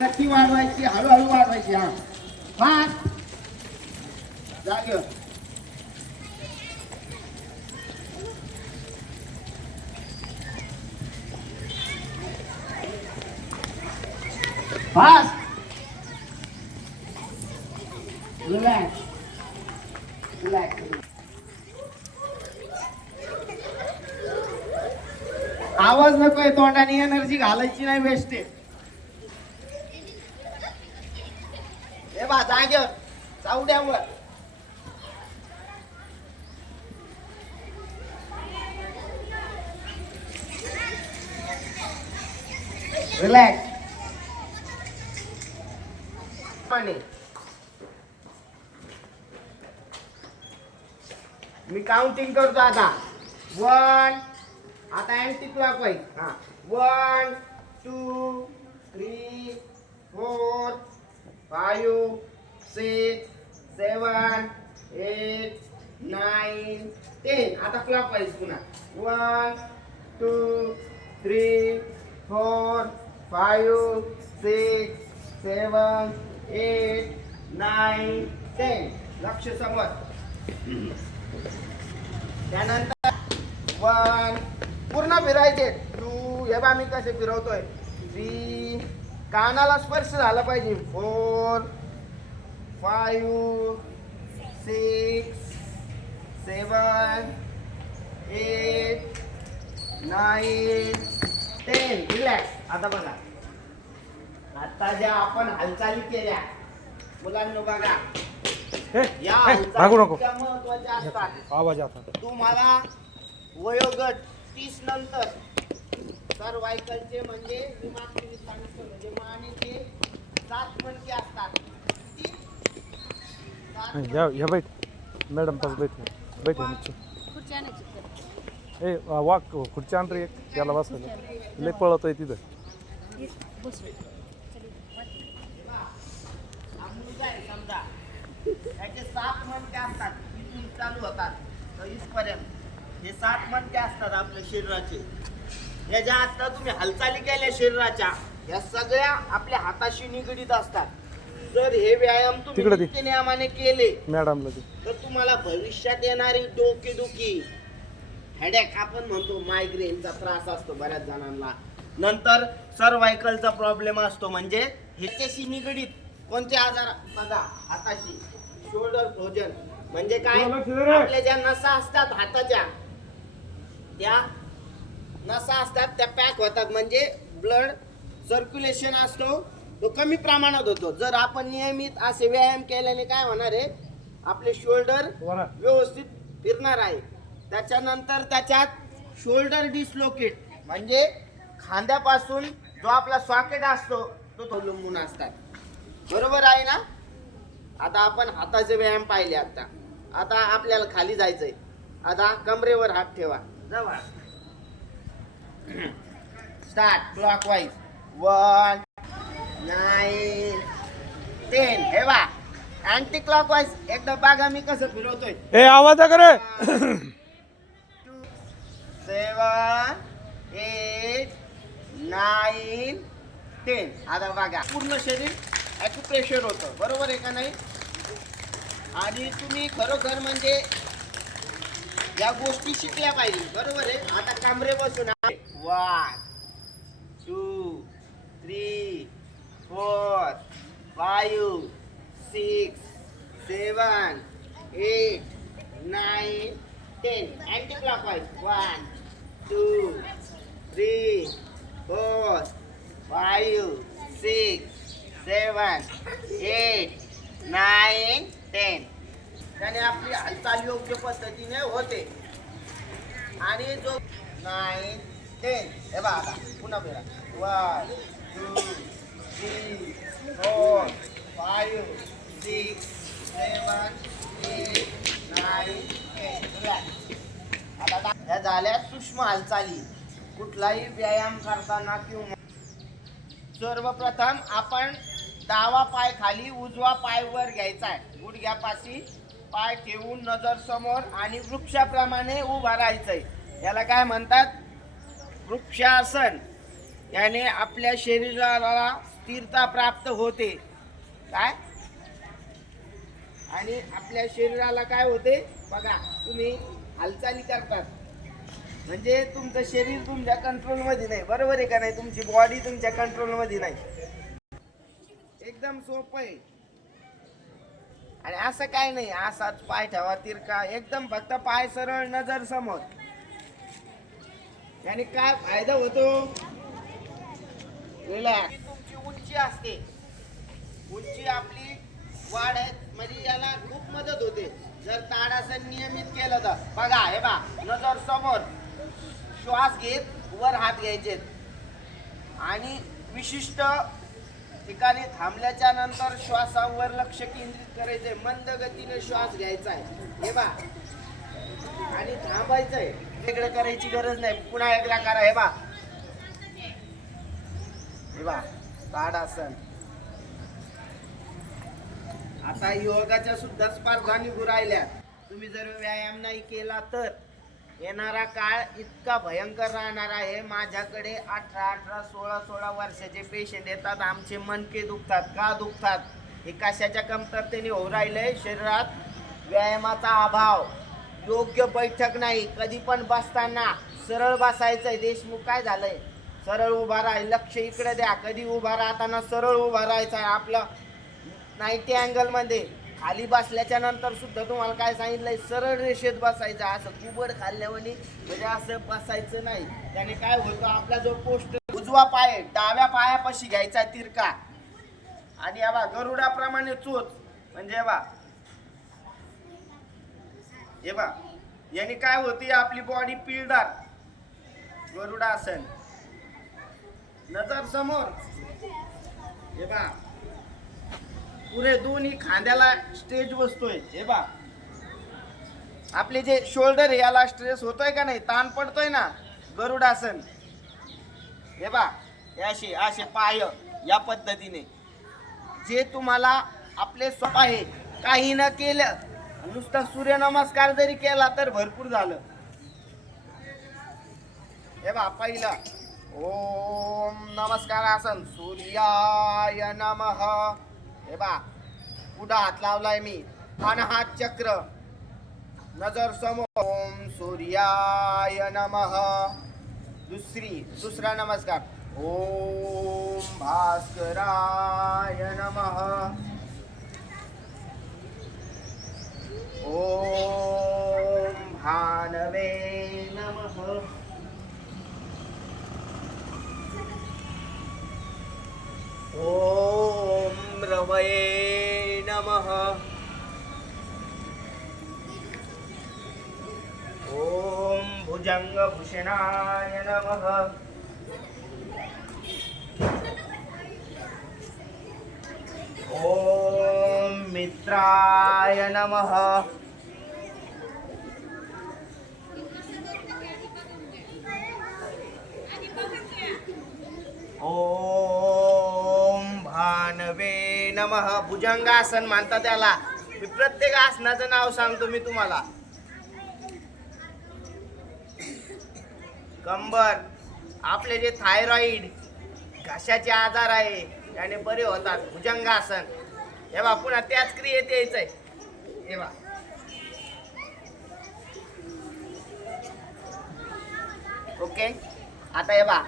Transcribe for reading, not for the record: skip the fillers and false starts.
नक्की वाढवायची, हळूहळू वाढवायची. हा फास्ट जागे फास्ट रिलॅक्स रिलॅक्स. आवाज नकोय, तोंडाने एनर्जी घालायची नाही, वेस्ट आहे. हे बा जागे जाऊ द्या वर. रिलॅक्स. मी काउंटिंग करतो आता. 1 आता अँटी क्लॉकवाईज. हा 1 2 3 4 5 6 7 8 9 10. आता क्लॉकवाईज पुन्हा. 1 2 3 4 5 6 7 8 9 10. लक्ष समोर. त्यानंतर 1 पूर्ण फिरायचे. 2 हे बा मी कसे फिरवतोय. 3 कानाला स्पर्श झाला पाहिजे. 4 5 6 7 8 9 10. रिलॅक्स. आता बघा, आता ज्या आपण हालचाली केल्या मुलांना बघा, या हालचालीच्या महत्त्वाच्या असतात. आवाज आता तुम्हाला वयोगट 30 नंतर सर्वायकलचे म्हणजे मी मागचे सांगितलं म्हणजे मानेचे 7 मणके असतात. या बैठ मॅडम पास बैठ नीचे. ए वाक खुर्ची आण रे एक, त्याला बसायला लय पळत आहे तिथं. समजा याचे 7 मणके असतात. इथून चालू होतात तर इथपर्यंत हे 7 मणके असतात आपल्या शरीराचे. याच्या आता तुम्ही हालचाली केल्या शरीराच्या, या सगळ्या आपल्या हाताशी निगडीत असतात. जर हे व्यायाम तुम्ही नित्यनेमाने केले मॅडमला तर तुम्हाला भविष्यात येणारी डोकेदुखी, हेडेक आपण म्हणतो, मायग्रेनचा त्रास असतो बऱ्याच जणांना. नंतर सर्वायकलचा प्रॉब्लेम असतो. म्हणजे ह्याच्याशी निगडीत कोणते आजार बघा, हाताशी शोल्डर फ्रोजन म्हणजे काय, आपल्या ज्या नसा असतात हाताच्या, त्या नसा असतात त्या पॅक होतात. म्हणजे ब्लड सर्क्युलेशन असतो तो कमी प्रमाणात होतो. जर आपण नियमित असे व्यायाम केल्याने काय होणार आहे, आपले शोल्डर व्यवस्थित फिरणार आहे. त्याच्यानंतर त्याच्यात शोल्डर डिस्लोकेट म्हणजे खांद्यापासून जो आपला सॉकेट असतो तो अवलंबून असतात. बरोबर आहे ना. आता आपण हाताचे व्यायाम पाहिले. आता आपल्याला खाली जायचंय. आता कमरेवर हात ठेवा. जवळ स्टार्ट. क्लॉकवाईज 1 9 10. हे बा अँटी क्लॉकवाईज एकदा बघा मी कसं फिरवतोय. ए आवाज करे. 7 8 9 10. आता बघा पूर्ण शरीर ॲक्युप्रेशर होतं. बरोबर आहे का नाही. आणि तुम्ही खरोखर म्हणजे या गोष्टी शिकल्या पाहिजे. बरोबर आहे. आता कमरे बसून 1 2 3 4 5 6 7 8 9 10. Anti clockwise 1 2 3 4 5 6 7 8 9 10. त्याने आपली हालचाल योग्य पद्धतीने होते. आणि जो 9 10. हे बघा आता पुन्हा फिरा. 1 2 3 4 5 6 7 8 9 10. आता ह्या झाल्या सूक्ष्म हालचाली. कुठलाही व्यायाम करताना किंवा सर्वप्रथम आपण डावा पाय खाली, उजवा पाय वर घ्यायचा आहे. गुडघ्यापाशी पाय ठेवून नजर समोर आणि वृक्षाप्रमाणे उभा राहायचंय. याला काय म्हणतात, वृक्षासन. याने आपल्या शरीराला स्थिरता प्राप्त होते. काय आणि आपल्या शरीराला काय होते बघा, तुम्ही हालचाली करतात म्हणजे तुमचं शरीर तुमच्या कंट्रोल मध्ये नाही, बरोबर आहे का नाही? तुमची बॉडी तुमच्या कंट्रोल मध्ये नाही. एकदम सोपं आहे. आणि असं काय नाही असाच पाय ठेवा तिरका, एकदम फक्त पाय सरळ, नजर समोर. याने काय फायदा होतो? तुमची उंची असते, उंची आपली वाढ आहे म्हणजे याला खूप मदत होते जर ताडासन नियमित केलं तर. बघा हे बा, नजर समोर, श्वास घेत वर हात घ्यायचे आणि विशिष्ट ठिकाणी थांबल्याच्या नंतर श्वासावर लक्ष केंद्रित करायचंय. मंद गतीने श्वास घ्यायचा आहे हे बा आणि थांबायचंय. वेगळं करायची गरज नाही. पुन्हा एकदा करा हे बा, हे बा ताडासन. आता योगाच्या सुद्धा स्पर्धा निघू राहिल्या. तुम्ही जर व्यायाम नाही केला तर येणारा काळ इतका भयंकर राहणार आहे. माझ्याकडे 18, 16 वर्षाचे पेशंट येतात. आमचे मणके दुखतात. का दुखतात? हे कशाच्या कमतरतेने होऊ राहिले? शरीरात व्यायामाचा अभाव, योग्य बैठक नाही. कधी पण बसताना सरळ बसायचंय. देशमुख काय झालंय? सरळ उभा राहा, लक्ष इकडे द्या. कधी उभा राहताना सरळ उभा राहायचा आहे. आपलं 90 अँगल मध्ये. खाली बसल्याच्या नंतर सुद्धा तुम्हाला काय सांगितलंय? सरळ रेषेत बसायचं. असं कुबड खाल्ल्यावानी म्हणजे असं बसायचं नाही. त्याने काय होतं? आपला जो पोस्ट उजवा पाय डाव्या पायापाशी घ्यायचा तिरका आणि या बा गरुडाप्रमाणे चोच म्हणजे हे बा याने काय होती? आपली बॉडी पिळदार. गरुडासन. नजर समोर हे बा, पुरे दोन्ही खांद्याला स्ट्रेच बसतोय. हे बा आपले जे शोल्डर आहे याला स्ट्रेस होतोय का नाही? ताण पडतोय ना? गरुडासन. हे बा असे असे पाय या पद्धतीने. जे तुम्हाला आपले स्वतः आहे, काही न केलं नुसतं सूर्यनमस्कार जरी केला तर भरपूर झालं. हे बा पहिलं ओम नमस्कार आसन, सूर्याय नमः. हे बा पुढं हात लावलाय मी, अनाहत चक्र, नजर समोर, ओम सूर्याय नमः. दुसरा नमस्कार, ओम भास्कराय नमः. ओम भानवे नमः. ओम रवये नमः. ओम भुजंगभूषणाय नमः. ओम मित्राय नमः. ओम भानवे नमः. भुजंगासन म्हणतात त्याला. मी प्रत्येक आसनाचं नाव सांगतो मी तुम्हाला. कंबर, आपले जे थायरॉइड, घशाचे आजार आहे त्याने बरे होतात. भुजंगासन. हे बा पुन्हा त्याच क्रियेत यायचंय. हे बा ओके. आता हे बा